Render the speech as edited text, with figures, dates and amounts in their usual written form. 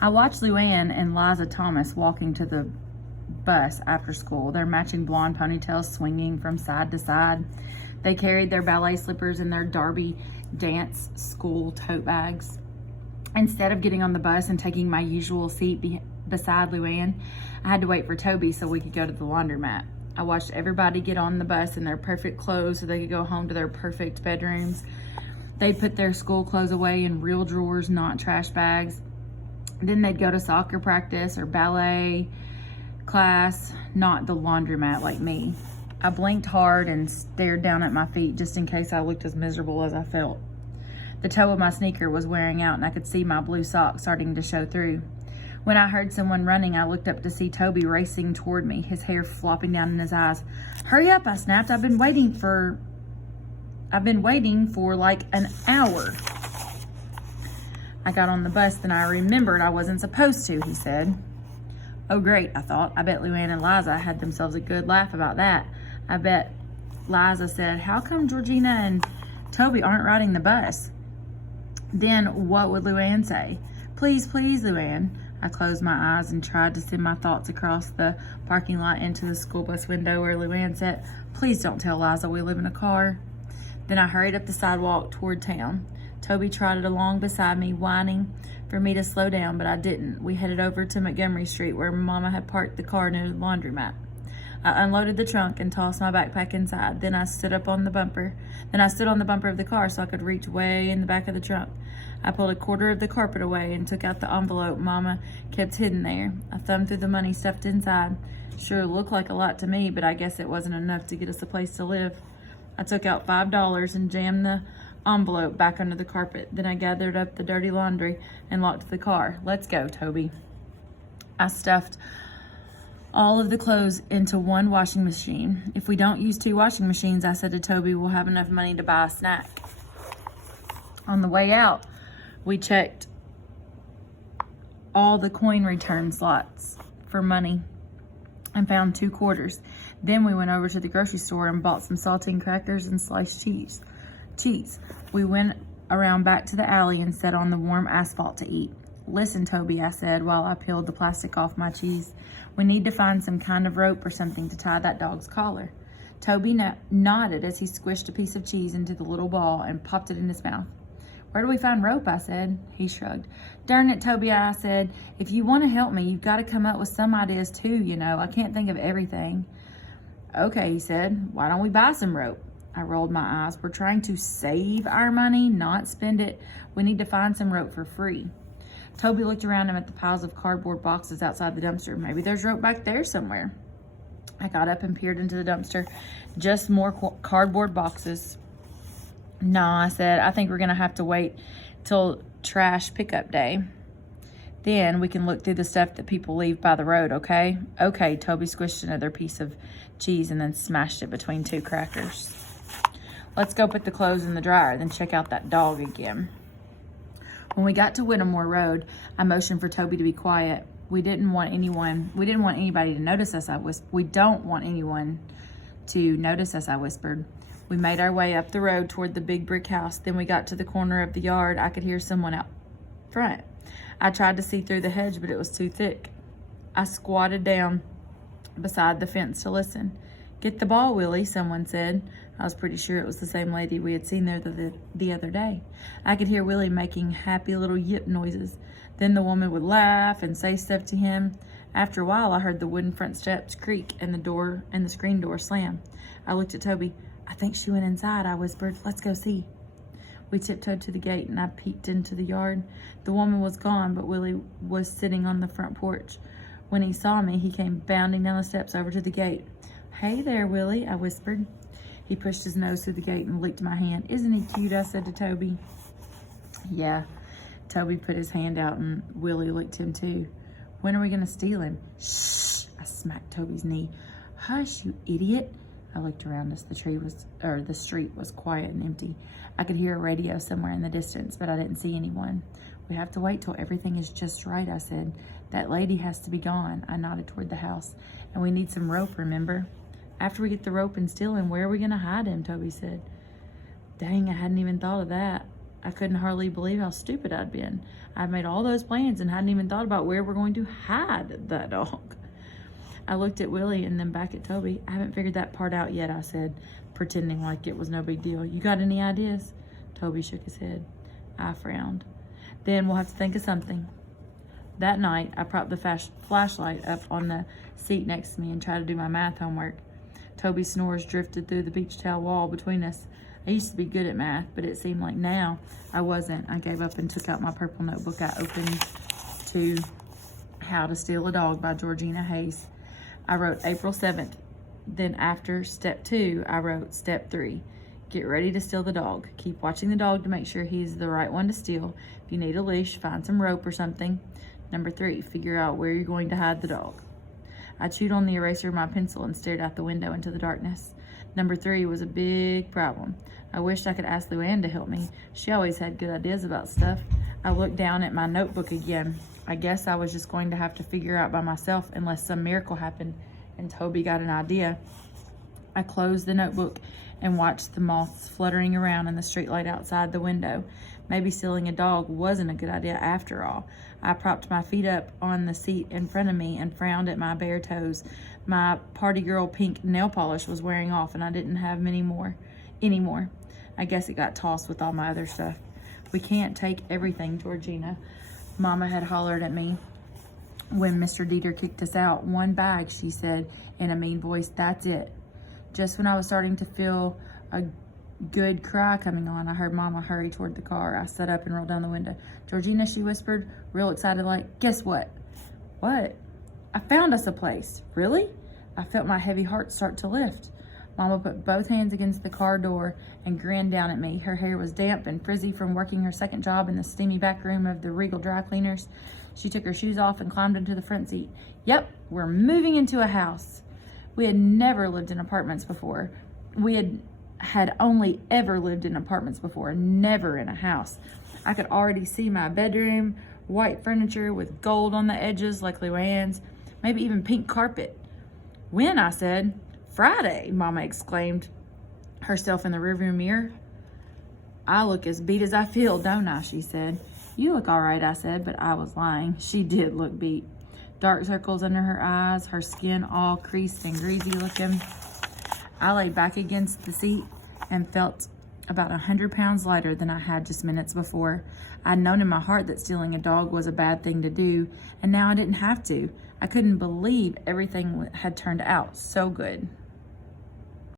I watched Luann and Liza Thomas walking to the bus after school, their matching blonde ponytails swinging from side to side. They carried their ballet slippers and their Derby dance school tote bags. Instead of getting on the bus and taking my usual seat beside Luann, I had to wait for Toby so we could go to the laundromat. I watched everybody get on the bus in their perfect clothes so they could go home to their perfect bedrooms. They'd put their school clothes away in real drawers, not trash bags. Then they'd go to soccer practice or ballet class, not the laundromat like me. I blinked hard and stared down at my feet just in case I looked as miserable as I felt. The toe of my sneaker was wearing out and I could see my blue sock starting to show through. When I heard someone running, I looked up to see Toby racing toward me, his hair flopping down in his eyes. "Hurry up," I snapped. I've been waiting for like an hour. I got on the bus, then I remembered I wasn't supposed to, he said. Oh great, I thought. I bet Luann and Liza had themselves a good laugh about that. I bet Liza said, "How come Georgina and Toby aren't riding the bus?" Then what would Luann say? "Please, please, Luann." I closed my eyes and tried to send my thoughts across the parking lot into the school bus window where Luann said, "Please don't tell Liza we live in a car." Then I hurried up the sidewalk toward town. Toby trotted along beside me, whining for me to slow down, but I didn't. We headed over to Montgomery Street where Mama had parked the car near the laundromat. I unloaded the trunk and tossed my backpack inside. Then I stood on the bumper of the car so I could reach way in the back of the trunk. I pulled a quarter of the carpet away and took out the envelope Mama kept hidden there. I thumbed through the money stuffed inside. Sure looked like a lot to me, but I guess it wasn't enough to get us a place to live. I took out $5 and jammed the envelope back under the carpet. Then I gathered up the dirty laundry and locked the car. "Let's go, Toby." I stuffed all of the clothes into one washing machine. "If we don't use 2 washing machines," I said to Toby, "we'll have enough money to buy a snack." On the way out, we checked all the coin return slots for money and found 2 quarters. Then we went over to the grocery store and bought some saltine crackers and sliced cheese. We went around back to the alley and sat on the warm asphalt to eat. "Listen, Toby," I said while I peeled the plastic off my cheese. "We need to find some kind of rope or something to tie that dog's collar." Toby nodded as he squished a piece of cheese into the little ball and popped it in his mouth. "Where do we find rope?" I said. He shrugged. "Darn it, Toby," I said. "If you want to help me, you've got to come up with some ideas too, you know. I can't think of everything." "Okay," he said. "Why don't we buy some rope?" I rolled my eyes. "We're trying to save our money, not spend it. We need to find some rope for free." Toby looked around him at the piles of cardboard boxes outside the dumpster. "Maybe there's rope back there somewhere." I got up and peered into the dumpster. Just more cardboard boxes. "No," I said. "I think we're going to have to wait till trash pickup day. Then we can look through the stuff that people leave by the road, okay?" "Okay." Toby squished another piece of cheese and then smashed it between 2 crackers. "Let's go put the clothes in the dryer, then check out that dog again." When we got to Whittemore Road, I motioned for Toby to be quiet. We didn't want anybody to notice us, We don't want anyone to notice us, I whispered. We made our way up the road toward the big brick house. Then we got to the corner of the yard. I could hear someone out front. I tried to see through the hedge, but it was too thick. I squatted down beside the fence to listen. "Get the ball, Willie," someone said. I was pretty sure it was the same lady we had seen there the other day. I could hear Willie making happy little yip noises. Then the woman would laugh and say stuff to him. After a while, I heard the wooden front steps creak and the screen door slam. I looked at Toby. "I think she went inside," I whispered. "Let's go see." We tiptoed to the gate and I peeked into the yard. The woman was gone, but Willie was sitting on the front porch. When he saw me, he came bounding down the steps over to the gate. "Hey there, Willie," I whispered. He pushed his nose through the gate and licked my hand. "Isn't he cute?" I said to Toby. "Yeah." Toby put his hand out and Willie licked him too. "When are we going to steal him?" "Shh!" I smacked Toby's knee. "Hush, you idiot." I looked around us. The street was quiet and empty. I could hear a radio somewhere in the distance, but I didn't see anyone. "We have to wait till everything is just right," I said. "That lady has to be gone." I nodded toward the house. "And we need some rope, remember?" "After we get the rope and steal him, where are we going to hide him?" Toby said. "Dang, I hadn't even thought of that." I couldn't hardly believe how stupid I'd been. I'd made all those plans and hadn't even thought about where we're going to hide that dog. I looked at Willie and then back at Toby. I haven't figured that part out yet, I said, pretending like it was no big deal. You got any ideas? Toby shook his head. I frowned. Then we'll have to think of something. That night, I propped the flashlight up on the seat next to me and tried to do my math homework. Toby's snores drifted through the beach towel wall between us. I used to be good at math, but it seemed like now I wasn't. I gave up and took out my purple notebook. I opened to How to Steal a Dog by Georgina Hayes. I wrote April 7th. Then after step 2, I wrote step 3. Get ready to steal the dog. Keep watching the dog to make sure he's the right one to steal. If you need a leash, find some rope or something. Number 3, figure out where you're going to hide the dog. I chewed on the eraser of my pencil and stared out the window into the darkness. Number 3 was a big problem. I wished I could ask Luann to help me. She always had good ideas about stuff. I looked down at my notebook again. I guess I was just going to have to figure out by myself unless some miracle happened and Toby got an idea. I closed the notebook and watched the moths fluttering around in the streetlight outside the window. Maybe stealing a dog wasn't a good idea after all. I propped my feet up on the seat in front of me and frowned at my bare toes. My party girl pink nail polish was wearing off and I didn't have many more anymore. I guess it got tossed with all my other stuff. We can't take everything, Georgina. Mama had hollered at me when Mr. Dieter kicked us out. One bag, she said in a mean voice. That's it. Just when I was starting to feel a good cry coming on, I heard Mama hurry toward the car. I sat up and rolled down the window. Georgina, she whispered, real excited like, guess what? What? I found us a place. Really? I felt my heavy heart start to lift. Mama put both hands against the car door and grinned down at me. Her hair was damp and frizzy from working her second job in the steamy back room of the Regal Dry Cleaners. She took her shoes off and climbed into the front seat. Yep, we're moving into a house. We had never lived in apartments before. We had only ever lived in apartments before, never in a house. I could already see my bedroom, white furniture with gold on the edges like Luann's, maybe even pink carpet. When? I said. Friday, Mama exclaimed, herself in the rearview mirror. I look as beat as I feel, don't I? She said. You look all right, I said, but I was lying. She did look beat. Dark circles under her eyes, her skin all creased and greasy looking. I lay back against the seat and felt about 100 pounds lighter than I had just minutes before. I'd known in my heart that stealing a dog was a bad thing to do, and now I didn't have to. I couldn't believe everything had turned out so good.